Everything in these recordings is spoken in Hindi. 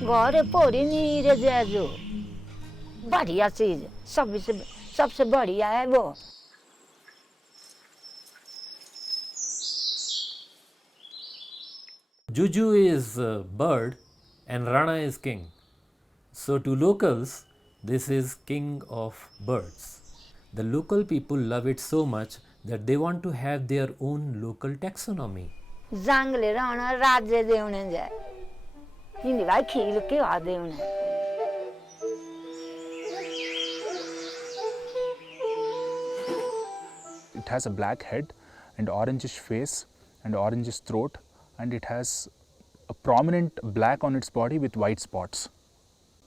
घरे पोरी नीरे जैजो बढ़िया चीज सबसे बढ़िया है वो। Juju is bird and Rana is king. So to locals, this is king of birds. The local people love it so much that they want to have their own local taxonomy. जंगले राणा राज्य देवने जाए हिंदी भाई खील के आ देवने। It has a black head and orangish face and orangish throat, and it has a prominent black on its body with white spots.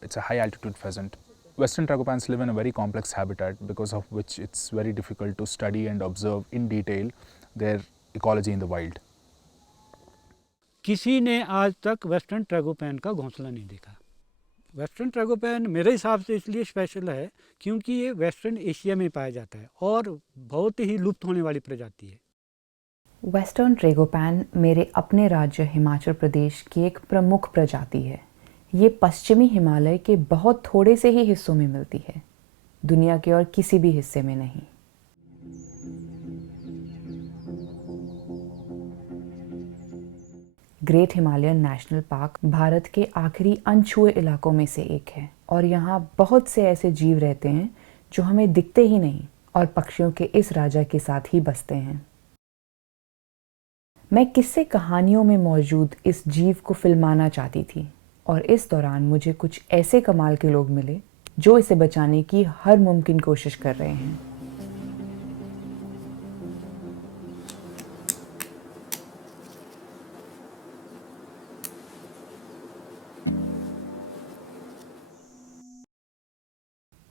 It's a high altitude pheasant. Western tragopans live in a very complex habitat, because of which it's very difficult to study and observe in detail their ecology in the wild. किसी ने आज तक वेस्टर्न ट्रैगोपैन का घोंसला नहीं देखा। वेस्टर्न ट्रैगोपैन मेरे हिसाब से इसलिए स्पेशल है क्योंकि ये वेस्टर्न एशिया में पाया जाता है और बहुत ही लुप्त होने वाली प्रजाति है। वेस्टर्न ट्रैगोपैन मेरे अपने राज्य हिमाचल प्रदेश की एक प्रमुख प्रजाति है। ये पश्चिमी हिमालय के बहुत थोड़े से ही हिस्सों में मिलती है, दुनिया के और किसी भी हिस्से में नहीं। Great Himalayan national park Bharat के आखिरी अनछुए इलाकों में से एक है और यहाँ बहुत से ऐसे जीव रहते हैं जो हमें दिखते ही नहीं और पक्षियों के इस राजा के साथ ही बसते हैं। मैं किस्से कहानियों में मौजूद इस जीव को फिल्माना चाहती थी और इस दौरान मुझे कुछ ऐसे कमाल के लोग मिले जो इसे बचाने की हर मुमकिन कोशिश कर रहे हैं।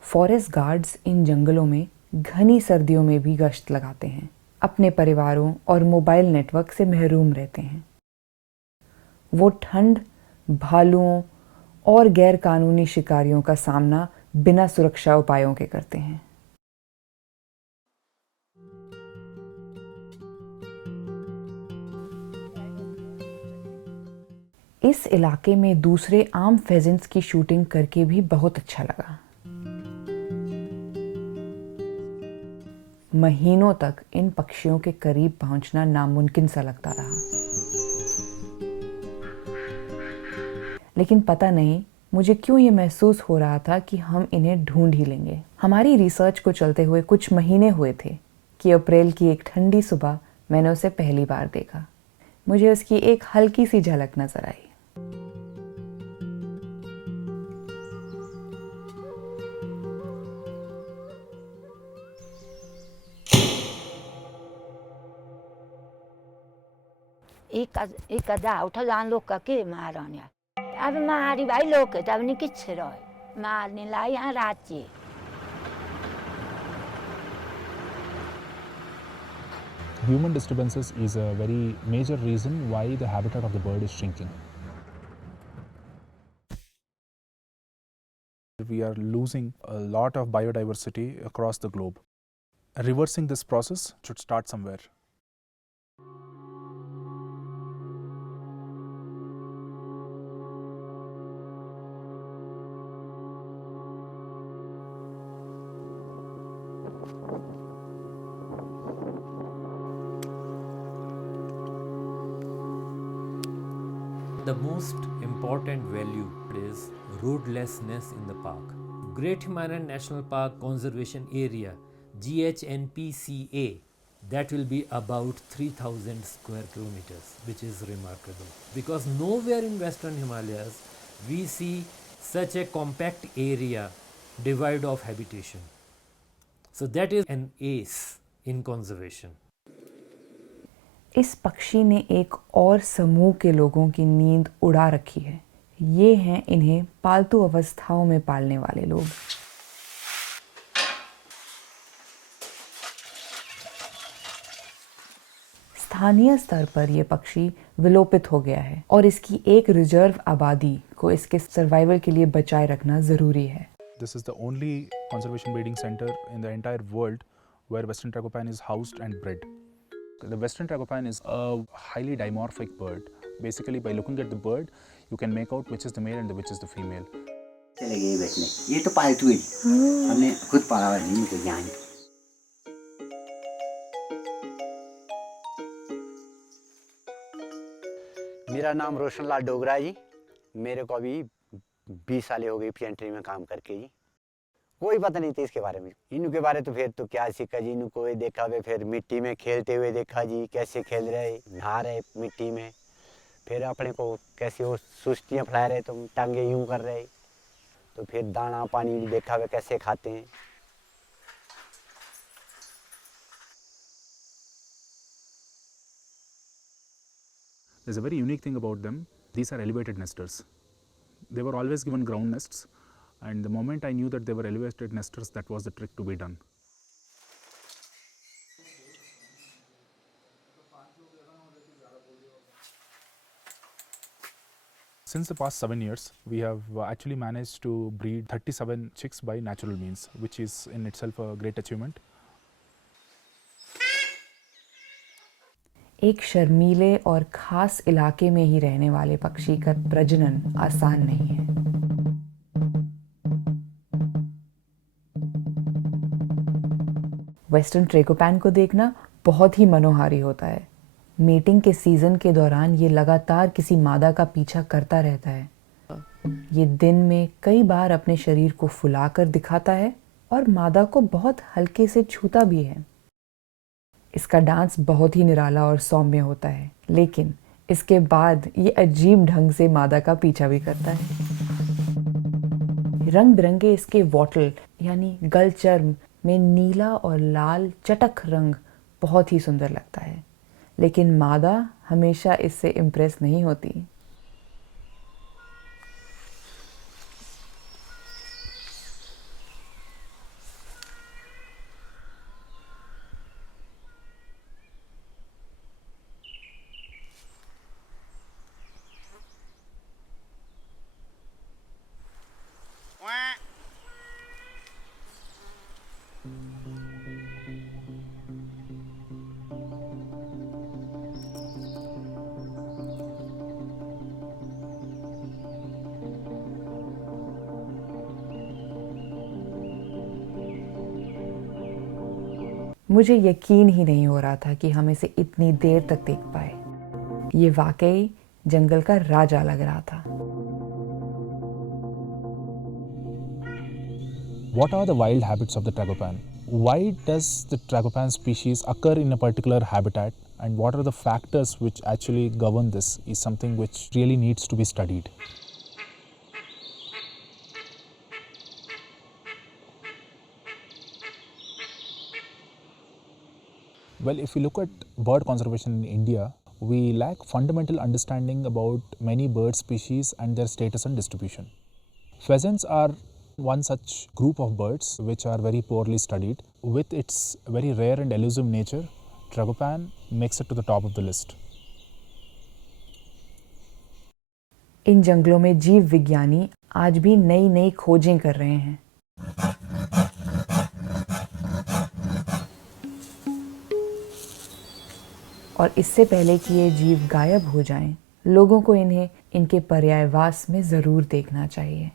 फॉरेस्ट गार्ड्स इन जंगलों में घनी सर्दियों में भी गश्त लगाते हैं, अपने परिवारों और मोबाइल नेटवर्क से महरूम रहते हैं। वो ठंड, भालुओं और गैर कानूनी शिकारियों का सामना बिना सुरक्षा उपायों के करते हैं। इस इलाके में दूसरे आम फेजेंट्स की शूटिंग करके भी बहुत अच्छा लगा। महीनों तक इन पक्षियों के करीब पहुंचना नामुमकिन सा लगता रहा, लेकिन पता नहीं मुझे क्यों ये महसूस हो रहा था कि हम इन्हें ढूंढ ही लेंगे। हमारी रिसर्च को चलते हुए कुछ महीने हुए थे कि अप्रैल की एक ठंडी सुबह मैंने उसे पहली बार देखा। मुझे उसकी एक हल्की सी झलक नजर आई। एक उठा जान लोग का के मारन अब मारी भाई लोग तब नहीं किछ रहे मारने ला यहाँ राज्य। Human disturbances is a very major reason why the habitat of the bird is shrinking. We are losing a lot of biodiversity across the globe. Reversing this process should start somewhere. The most important value is roadlessness in the park. Great Himalayan National Park Conservation Area, GHNPCA, that will be about 3000 square kilometers, which is remarkable because nowhere in Western Himalayas we see such a compact area devoid of habitation. So that is an ace in conservation. इस पक्षी ने एक और समूह के लोगों की नींद उड़ा रखी है। ये हैं इन्हें पालतू अवस्थाओं में पालने वाले लोग। स्थानीय स्तर पर यह पक्षी विलोपित हो गया है और इसकी एक रिजर्व आबादी को इसके सर्वाइवल के लिए बचाए रखना जरूरी है। This is the only conservation breeding center in the entire world where Western tragopan is housed and bred. The Western tragopan is a highly dimorphic bird Basically, by looking at the bird, you can make out which is the male and which is the female. चले गए बेचने, ये तो पालतू है, हमने खुद पाला हुआ नहीं, इनको ज्ञान। मेरा नाम रोशन लाल डोगरा जी। मेरे को अभी 20 साल हो गई पेंट्री में काम करके जी। कोई पता नहीं था इसके बारे में। इनके बारे तो फिर तो क्या सीखा जी, इनको ये देखा हुए, फिर मिट्टी में खेलते हुए देखा जी, कैसे खेल रहे, नहा रहे मिट्टी में, फिर अपने को कैसे वो सुस्तियाँ फैला रहे, तो टांगे यूँ कर रहे, तो फिर दाना पानी भी देखा हुआ कैसे खाते हैं। There's a very unique thing about them. These are elevated nesters. They were always given ground nests, and the moment I knew that they were elevated nesters, that was the trick to be done. Since the past 7 years, we have actually managed to breed 37 chicks by natural means, which is in itself a great achievement. एक शर्मीले और खास इलाके में ही रहने वाले पक्षी का प्रजनन आसान नहीं है। वेस्टर्न ट्रेगोपैन को देखना बहुत ही मनोहारी होता है। मीटिंग के सीजन के दौरान ये लगातार किसी मादा का पीछा करता रहता है। ये दिन में कई बार अपने शरीर को फुलाकर दिखाता है और मादा को बहुत हल्के से छूता भी है। इसका डांस बहुत ही निराला और सौम्य होता है, लेकिन इसके बाद ये अजीब ढंग से मादा का पीछा भी करता है। रंग बिरंगे इसके वॉटल यानी गलचर्म में नीला और लाल चटक रंग बहुत ही सुंदर लगता है, लेकिन मादा हमेशा इससे इम्प्रेस नहीं होती। मुझे यकीन ही नहीं हो रहा था कि हम इसे इतनी देर तक देख पाए। ये वाकई जंगल का राजा लग रहा था। What are the wild habits of the tragopan? Why does the tragopan species occur in a particular habitat, and what are the factors which actually govern this is something which really needs to be studied. Well, if we look at bird conservation in India, we lack fundamental understanding about many bird species and their status and distribution. Pheasants are one such group of birds which are very poorly studied. With its very rare and elusive nature, tragopan makes it to the top of the list. इन जंगलों में जीव विज्ञानी आज भी नई नई खोजें कर रहे हैं। और इससे पहले कि ये जीव गायब हो जाएं, लोगों को इन्हें इनके पर्यायवास में ज़रूर देखना चाहिए।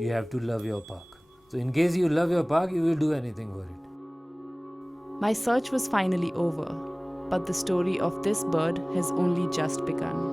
You have to love your park. So in case you love your park, you will do anything for it. My search was finally over, but the story of this bird has only just begun.